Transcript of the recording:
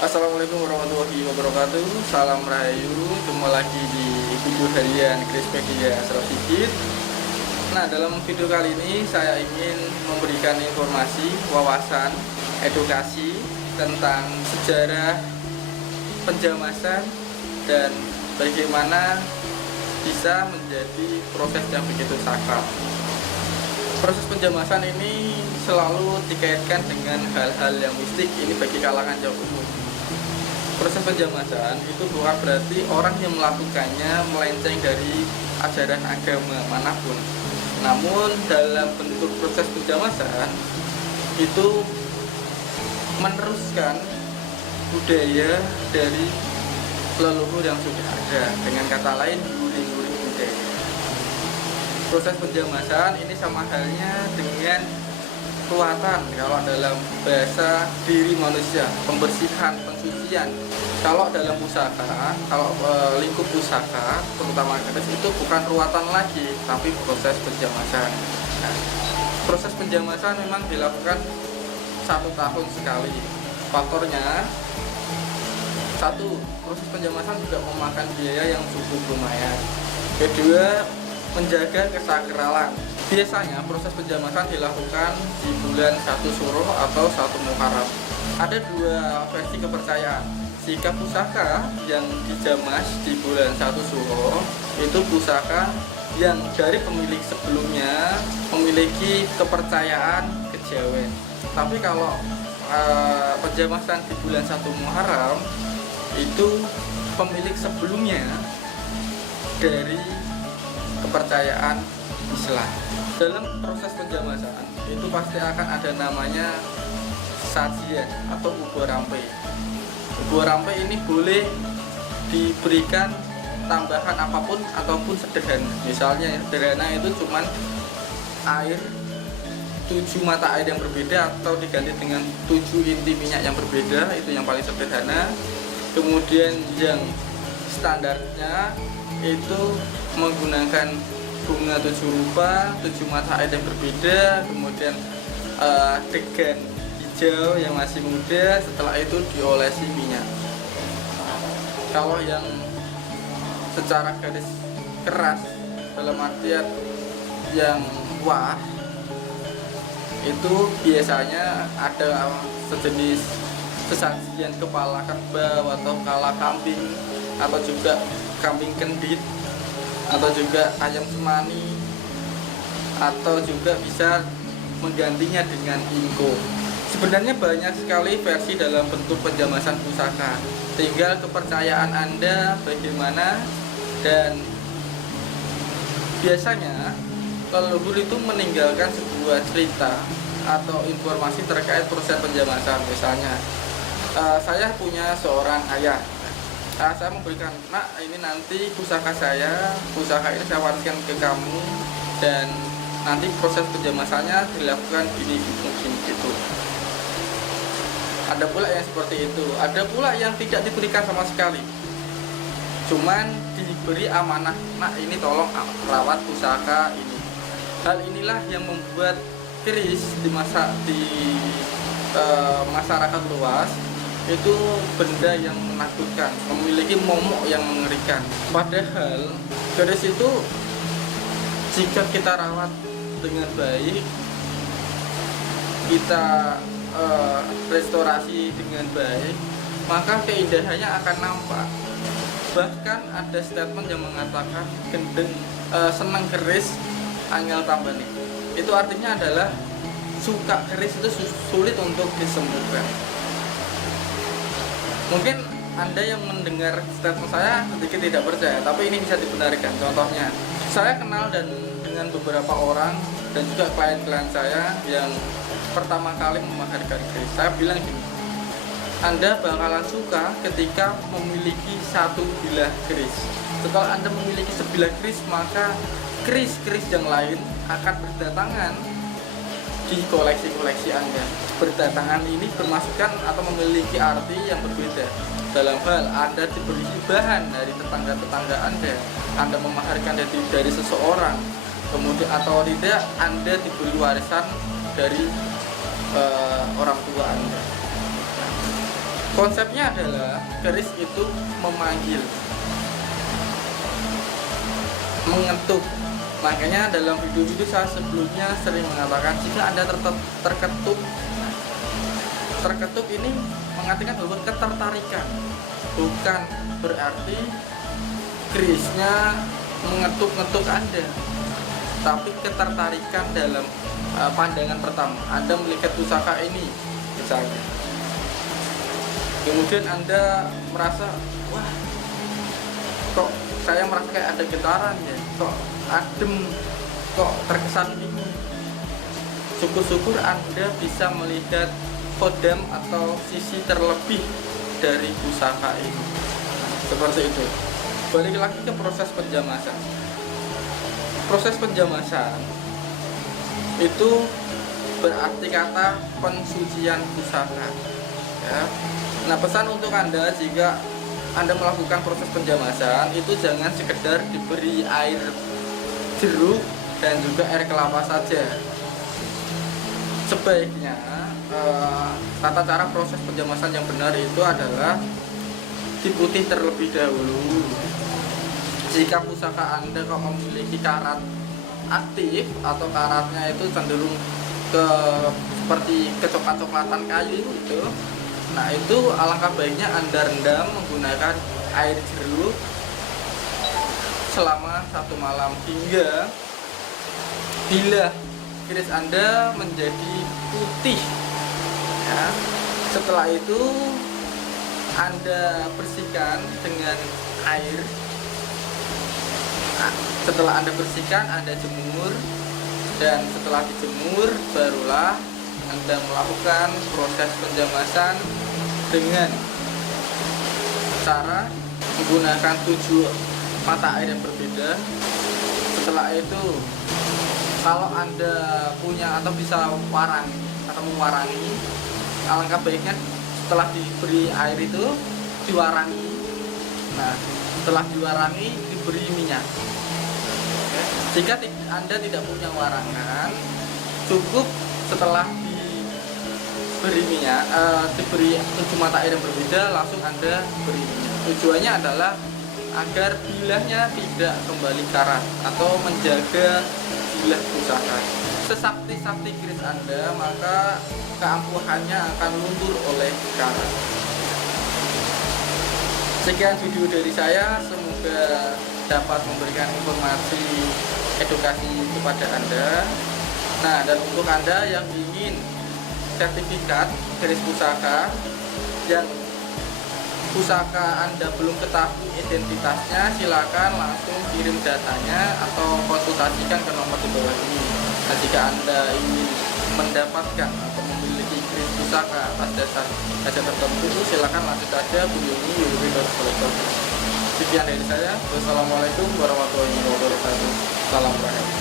Assalamualaikum warahmatullahi wabarakatuh. Salam Rahayu. Jumpa lagi di video harian Krispedia Sedikit. Nah, dalam video kali ini saya ingin memberikan informasi, wawasan, edukasi tentang sejarah penjamasan dan bagaimana bisa menjadi proses yang begitu sakral. Proses penjamasan ini selalu dikaitkan dengan hal-hal yang mistik ini bagi kalangan yang umum. Proses penjamasan itu bukan berarti orang yang melakukannya melenceng dari ajaran agama manapun. Namun dalam bentuk proses penjamasan itu meneruskan budaya dari leluhur yang sudah ada. Dengan kata lain, guling-guling budaya. Proses penjamasan ini sama halnya dengan ruatan kalau dalam bahasa diri manusia, pembersihan, pensucian. Kalau dalam pusaka, kalau lingkup pusaka, terutama keris itu bukan ruatan lagi, tapi proses penjamasan. Nah, proses penjamasan memang dilakukan 1 tahun sekali. Faktornya, 1, proses penjamasan juga memakan biaya yang cukup lumayan. Kedua, menjaga kesakralan. Biasanya proses penjamasan dilakukan di bulan 1 Suro atau 1 Muharram. Ada 2 versi kepercayaan. Jika pusaka yang dijamas di bulan 1 Suro itu pusaka yang dari pemilik sebelumnya memiliki kepercayaan kejawen. Tapi kalau penjamasan di bulan 1 Muharram itu pemilik sebelumnya dari kepercayaan Islam. Dalam proses penjamasan itu pasti akan ada namanya sajian atau ubo rampe. Ubo rampe ini boleh diberikan tambahan apapun ataupun sederhana. Misalnya sederhana itu cuman air 7 mata air yang berbeda atau diganti dengan 7 inti minyak yang berbeda, itu yang paling sederhana. Kemudian yang standarnya itu menggunakan bunga 7 rupa, 7 mata air yang berbeda, kemudian degan hijau yang masih muda, setelah itu diolesi minyak. Kalau yang secara garis keras dalam artian yang wah itu biasanya ada sejenis sesajian kepala kerbau atau kepala kambing atau juga kambing kendit atau juga ayam semani atau juga bisa menggantinya dengan ingko. Sebenarnya banyak sekali versi dalam bentuk penjamasan pusaka. Tinggal kepercayaan Anda bagaimana, dan biasanya leluhur itu meninggalkan sebuah cerita atau informasi terkait proses penjamasan. Misalnya saya punya seorang ayah. Saya memberikan, nak, ini nanti pusaka saya, pusaka ini saya wariskan ke kamu, dan nanti proses penjamasannya dilakukan gini mungkin gitu. Ada pula yang seperti itu, ada pula yang tidak diberikan sama sekali, cuman diberi amanah, nak ini tolong rawat pusaka ini. Hal inilah yang membuat keris di masyarakat luas itu benda yang menakutkan, memiliki momok yang mengerikan. Padahal keris itu jika kita rawat dengan baik, kita restorasi dengan baik, maka keindahannya akan nampak. Bahkan ada statement yang mengatakan gendeng seneng keris angel tambani. Itu artinya adalah suka keris itu sulit untuk disembuhkan. Mungkin Anda yang mendengar statement saya sedikit tidak percaya, tapi ini bisa dibenarkan. Contohnya, saya kenal dengan beberapa orang dan juga klien-klien saya yang pertama kali memaharkan keris. Saya bilang gini, Anda bakalan suka ketika memiliki 1 bilah keris. Setelah Anda memiliki sebilah keris, maka keris-keris yang lain akan berdatangan di koleksi-koleksi Anda. Berdatangan ini bermaksudkan atau memiliki arti yang berbeda. Dalam hal Anda diberi hibahan dari tetangga-tetangga Anda memaharkan dari seseorang, kemudian atau tidak Anda diberi warisan dari orang tua Anda. Konsepnya adalah keris itu memanggil, mengetuk. Makanya dalam video-video saya sebelumnya sering mengatakan jika Anda terketuk, terketuk ini mengartikan bahwa ketertarikan, bukan berarti kerisnya mengetuk-ngetuk Anda, tapi ketertarikan dalam pandangan pertama. Anda melihat pusaka ini misalnya, kemudian Anda merasa, wah, kok saya merasa kayak ada getaran ya, kok adem, kok terkesan dingin. Syukur-syukur Anda bisa melihat kodam atau sisi terlebih dari pusaka ini. Seperti itu. Balik lagi ke proses penjamasan. Proses penjamasan itu berarti kata pensucian pusaka ya. Nah, pesan untuk Anda, jika Anda melakukan proses penjamasan itu jangan sekedar diberi air jeruk dan juga air kelapa saja. Sebaiknya tata cara proses penjamasan yang benar itu adalah diputih terlebih dahulu. Jika pusaka Anda kok memiliki karat aktif atau karatnya itu cenderung ke seperti kecoklat-coklatan kayu itu, nah itu alangkah baiknya Anda rendam menggunakan air jeruk selama 1 malam, hingga bila keris Anda menjadi putih ya. Setelah itu Anda bersihkan dengan air. Nah, setelah Anda bersihkan, Anda jemur, dan setelah dijemur barulah Anda melakukan proses penjamasan dengan cara menggunakan 7 mata air yang berbeda. Setelah itu, kalau Anda punya atau bisa warangi atau mewarangi, alangkah baiknya setelah diberi air itu diwarangi. Nah, setelah diwarangi diberi minyak. Jika Anda tidak punya warangan, cukup setelah diberi minyak, diberi 7 mata air yang berbeda, langsung Anda beri minyak. Tujuannya adalah agar bilahnya tidak kembali karat atau menjaga bilah pusaka. Sesakti-sakti keris Anda, maka keampuhannya akan luntur oleh karat. Sekian video dari saya, semoga dapat memberikan informasi edukasi kepada Anda. Nah, dan untuk Anda yang ingin sertifikat keris pusaka, yang pusaka Anda belum ketahui identitasnya, silakan langsung kirim datanya atau konsultasikan ke nomor di bawah ini. Nah, jika Anda ingin mendapatkan atau memiliki keris pusaka atas dasar hajat tertentu, silakan langsung saja kunjungi www.kolektor. Sekian dari saya. Wassalamualaikum warahmatullahi wabarakatuh. Salam rakyat.